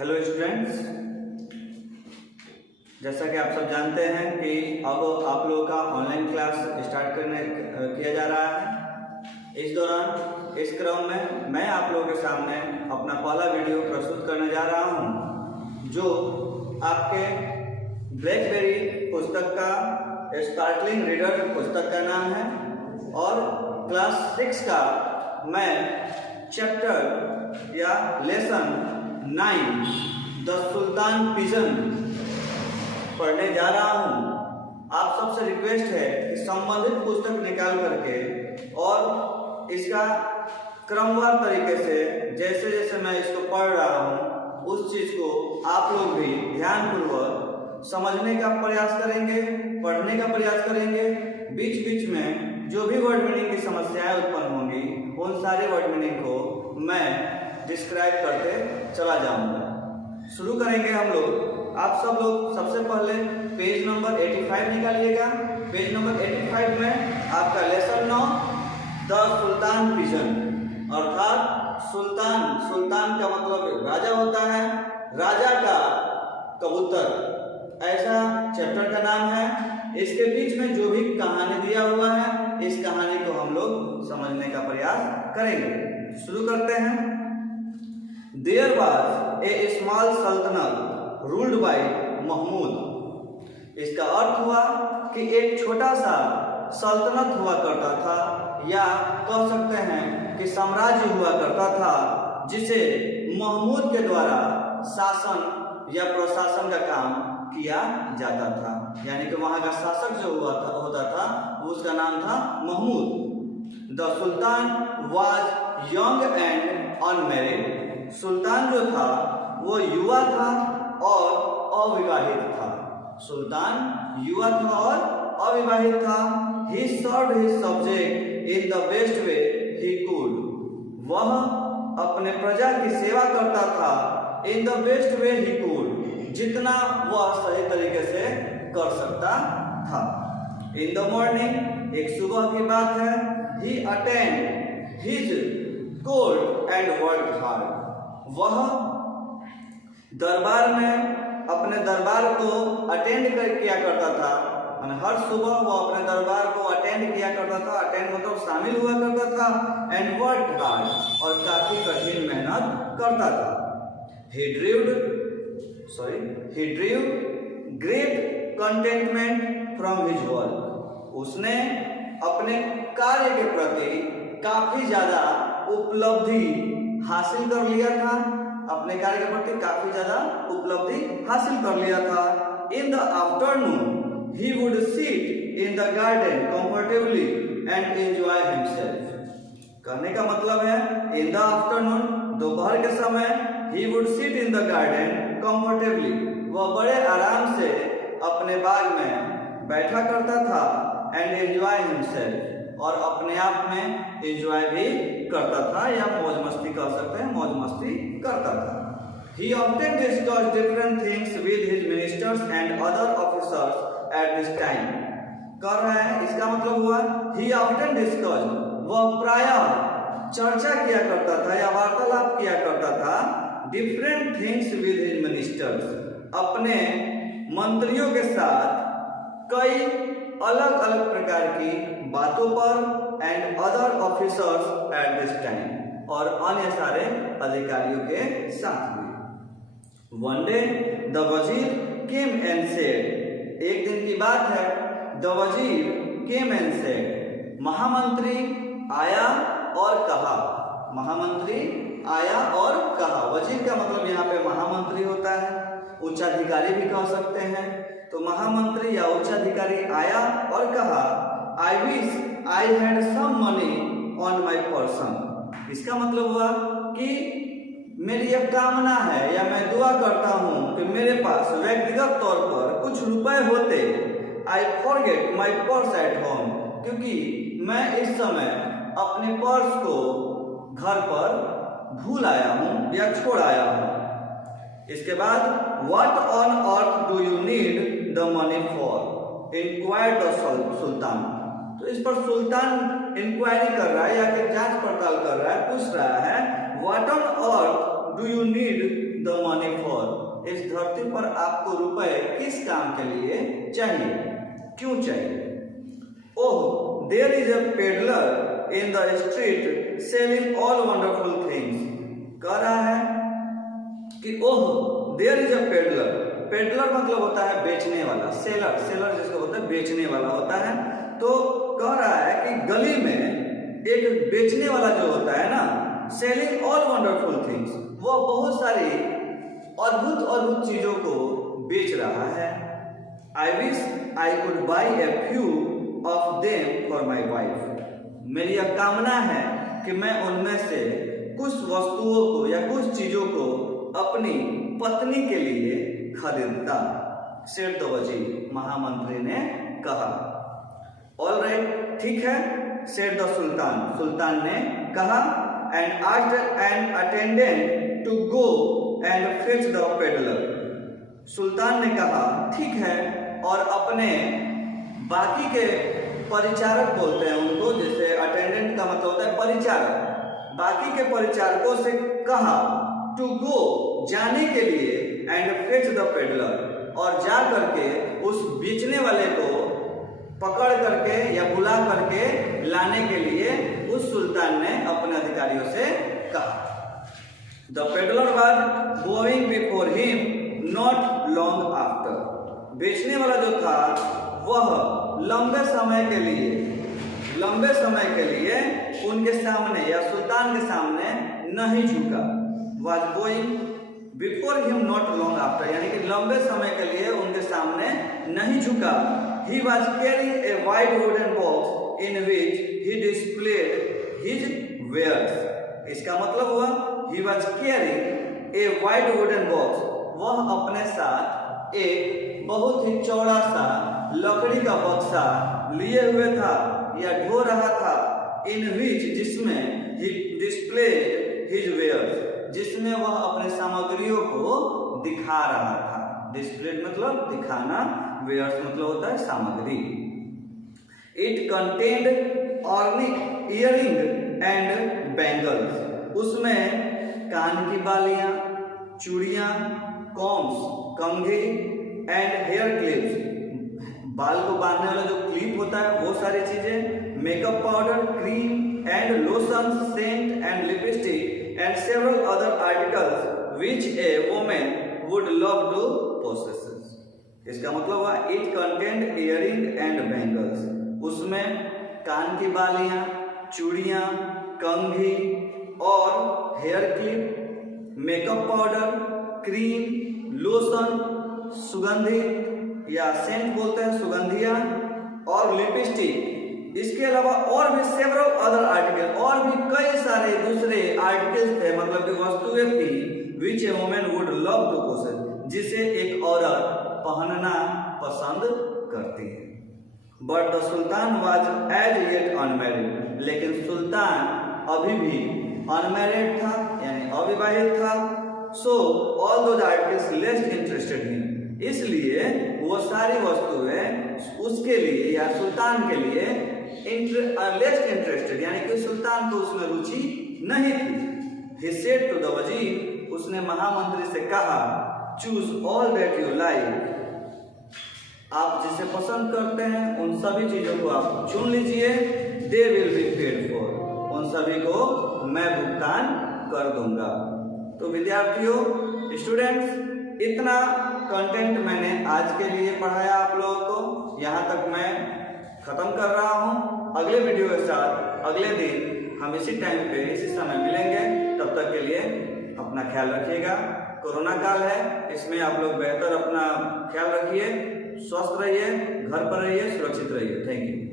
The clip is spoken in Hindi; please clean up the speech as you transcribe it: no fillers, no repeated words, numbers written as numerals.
हेलो स्टूडेंट्स, जैसा कि आप सब जानते हैं कि अब आप लोगों का ऑनलाइन क्लास स्टार्ट किया जा रहा है। इस दौरान इस क्रम में मैं आप लोगों के सामने अपना पहला वीडियो प्रस्तुत करने जा रहा हूं, जो आपके ब्लैकबेरी पुस्तक का स्पार्कलिंग रीडर पुस्तक का नाम है और क्लास 6 का मैं चैप्टर या लेसन 9 द सुल्तान पिजन पढ़ने जा रहा हूँ। आप सबसे रिक्वेस्ट है कि संबंधित पुस्तक निकाल करके और इसका क्रमवार तरीके से जैसे जैसे मैं इसको पढ़ रहा हूँ उस चीज़ को आप लोग भी ध्यानपूर्वक समझने का प्रयास करेंगे, पढ़ने का प्रयास करेंगे। बीच बीच में जो भी वर्ड मीनिंग की समस्याएं उत्पन्न होंगी उन सारे वर्ड मीनिंग को मैं डिस्क्राइब करते चला जाऊंगा। शुरू करेंगे हम लोग। आप सब लोग सबसे पहले पेज नंबर 85 निकालिएगा। पेज नंबर 85 में आपका लेसन 9 द सुल्तान पिजन, अर्थात सुल्तान का मतलब राजा होता है, राजा का कबूतर, ऐसा चैप्टर का नाम है। इसके बीच में जो भी कहानी दिया हुआ है इस कहानी को हम लोग समझने का प्रयास करेंगे। शुरू करते हैं। There was a small sultanate ruled by Mahmood. इसका अर्थ हुआ कि एक छोटा सा सल्तनत हुआ करता था, या कह सकते हैं कि साम्राज्य हुआ करता था, जिसे महमूद के द्वारा शासन या प्रशासन का काम किया जाता था। यानी कि वहां का शासक जो होता था उसका नाम था Mahmud. The sultan was young and unmarried. सुल्तान जो था वो युवा था और अविवाहित था। सुल्तान युवा था और अविवाहित था। He served his subject in the best way he could. वह अपने प्रजा की सेवा करता था in the best way he could, जितना वह सही तरीके से कर सकता था। In the morning, एक सुबह की बात है, he attended his court and worked hard. वह दरबार में अपने दरबार को अटेंड किया करता था। हर सुबह वो अपने दरबार को अटेंड किया करता था। अटेंड मतलब शामिल हुआ करता था। एंड वर्कड हार्ड, और काफी कठिन मेहनत करता था। he drew great contentment from his work. उसने अपने कार्य के प्रति काफी ज्यादा उपलब्धि हासिल कर लिया था। अपने कार्य के प्रति काफी ज्यादा उपलब्धि हासिल कर लिया था। In the afternoon he would sit in the garden comfortably and enjoy himself. कहने का मतलब है इन द आफ्टरनून, दोपहर के समय, he would sit in the garden comfortably, वह बड़े आराम से अपने बाग में बैठा करता था। एंड एंजॉय हिमसेल्फ, और अपने आप में एंजॉय भी करता था, या मौज मस्ती कर सकते हैं, मौज मस्ती करता था। He often discussed different things with his ministers and other officers at this time. कर रहे हैं, इसका मतलब हुआ he often discussed, वह प्रायः चर्चा किया करता था या वार्तालाप किया करता था different things with his ministers, अपने मंत्रियों के साथ कई अलग अलग प्रकार की बातों पर, and other officers at this time, और अन्य सारे अधिकारियों के साथ भी। वन डे द वजीर केम एंड सेड, एक दिन की बात है, द वजीर केम एंड सेड, महामंत्री आया और कहा। महामंत्री आया और कहा। वजीर का मतलब यहाँ पे महामंत्री होता है, उच्चाधिकारी भी कह सकते हैं। तो महामंत्री या उच्चाधिकारी आया और कहा, I wish I had some money on my person. इसका मतलब हुआ कि मेरी एक कामना है या मैं दुआ करता हूँ कि मेरे पास व्यक्तिगत तौर पर कुछ रुपए होते। I forget my purse at home, क्योंकि मैं इस समय अपने पर्स को घर पर भूल आया हूँ या छोड़ आया हूँ। इसके बाद What on earth do you need the money for? Inquired the Sultan. तो इस पर सुल्तान इंक्वायरी कर रहा है या कि जांच पड़ताल कर रहा है, पूछ रहा है What on earth do you need the money for? इस धरती पर आपको रुपए किस काम के लिए चाहिए, क्यों चाहिए? Oh there is a peddler in the street selling all wonderful things. कह रहा है कि oh there is a peddler. Peddler मतलब होता है बेचने वाला, सेलर, सेलर जिसको होता है बेचने वाला होता है। तो कह रहा है कि गली में एक बेचने वाला जो होता है ना, सेलिंग ऑल वंडरफुल थिंग्स, वो बहुत सारी अद्भुत अद्भुत चीजों को बेच रहा है। I wish I could by a few of them for my wife. मेरी यह कामना है कि मैं उनमें से कुछ वस्तुओं को या कुछ चीजों को अपनी पत्नी के लिए खरीदता। सेठ द वजीर, महामंत्री ने कहा। ऑल राइट, ठीक है, सेठ द सुल्तान, सुल्तान ने कहा। And asked an attendant to go and fetch the peddler. सुल्तान ने कहा ठीक है, और अपने बाकी के परिचारक बोलते हैं उनको, जैसे अटेंडेंट का मतलब होता है परिचारक, बाकी के परिचारकों से कहा टू गो, जाने के लिए, एंड फेच द पेडलर, और जा करके उस बेचने वाले को पकड़ करके या बुला करके लाने के लिए उस सुल्तान ने अपने अधिकारियों से कहा। The peddler was going before him not long after. बेचने वाला जो था वह लंबे समय के लिए उनके सामने या सुल्तान के सामने नहीं झुका। Was going before him not long after, यानी कि लंबे समय के लिए उनके सामने नहीं झुका। He was carrying a wide wooden box in which he displayed his wares. इसका मतलब हुआ he was carrying a wide wooden box, वह अपने साथ एक बहुत ही चौड़ा सा लकड़ी का बक्सा लिए हुए था या ढो रहा था। इन विच, जिसमें ही डिस्प्लेड हिज वेयर्स, जिसमें वह अपने सामग्रियों को दिखा रहा था। डिस्प्लेड मतलब दिखाना, वेयर्स मतलब होता है सामग्री। It contained ornate earrings and bangles. उसमें कान की बालियां, चूड़ियां, कॉम्स, कंघी, एंड हेयर क्लिप्स, बाल को बांधने वाला जो क्लिप होता है वो सारी चीजें, makeup powder, cream and lotion, scent and lipstick and several other articles which a woman would love to possess। इसका मतलब हुआ it contained earring and bangles। उसमें कान की बालियां, चूड़ियां, कंघी और hair clip, makeup powder, cream, lotion, सुगंधी या सेंट बोलते हैं, सुगंधियां, और लिपस्टिक। इसके अलावा और भी सेवरल अदर आर्टिकल, और भी कई सारे दूसरे आर्टिकल्स थे, मतलब कि वस्तुएं थी which a woman would love to possess, जिसे एक औरत पहनना पसंद करती है। But the sultan was as yet unmarried, लेकिन सुल्तान अभी भी अनमैरिड था, यानी अविवाहित था। So all those articles less interested in, इसलिए वो सारी वस्तुएं उसके लिए या सुल्तान के लिए लेस इंटरेस्टेड, यानी कि सुल्तान को उसमें रुचि नहीं थी। He said to the वजीर, उसने महामंत्री से कहा, choose all that you like, आप जिसे पसंद करते हैं उन सभी चीजों को आप चुन लीजिए। They will be paid for, उन सभी को मैं भुगतान कर दूंगा। तो विद्यार्थियों, स्टूडेंट्स, इतना कंटेंट मैंने आज के लिए पढ़ाया आप लोगों को। यहाँ तक मैं खत्म कर रहा हूँ। अगले वीडियो के साथ अगले दिन हम इसी टाइम पे इसी समय मिलेंगे। तब तक के लिए अपना ख्याल रखिएगा। कोरोना काल है, इसमें आप लोग बेहतर अपना ख्याल रखिए, स्वस्थ रहिए, घर पर रहिए, सुरक्षित रहिए। Thank you.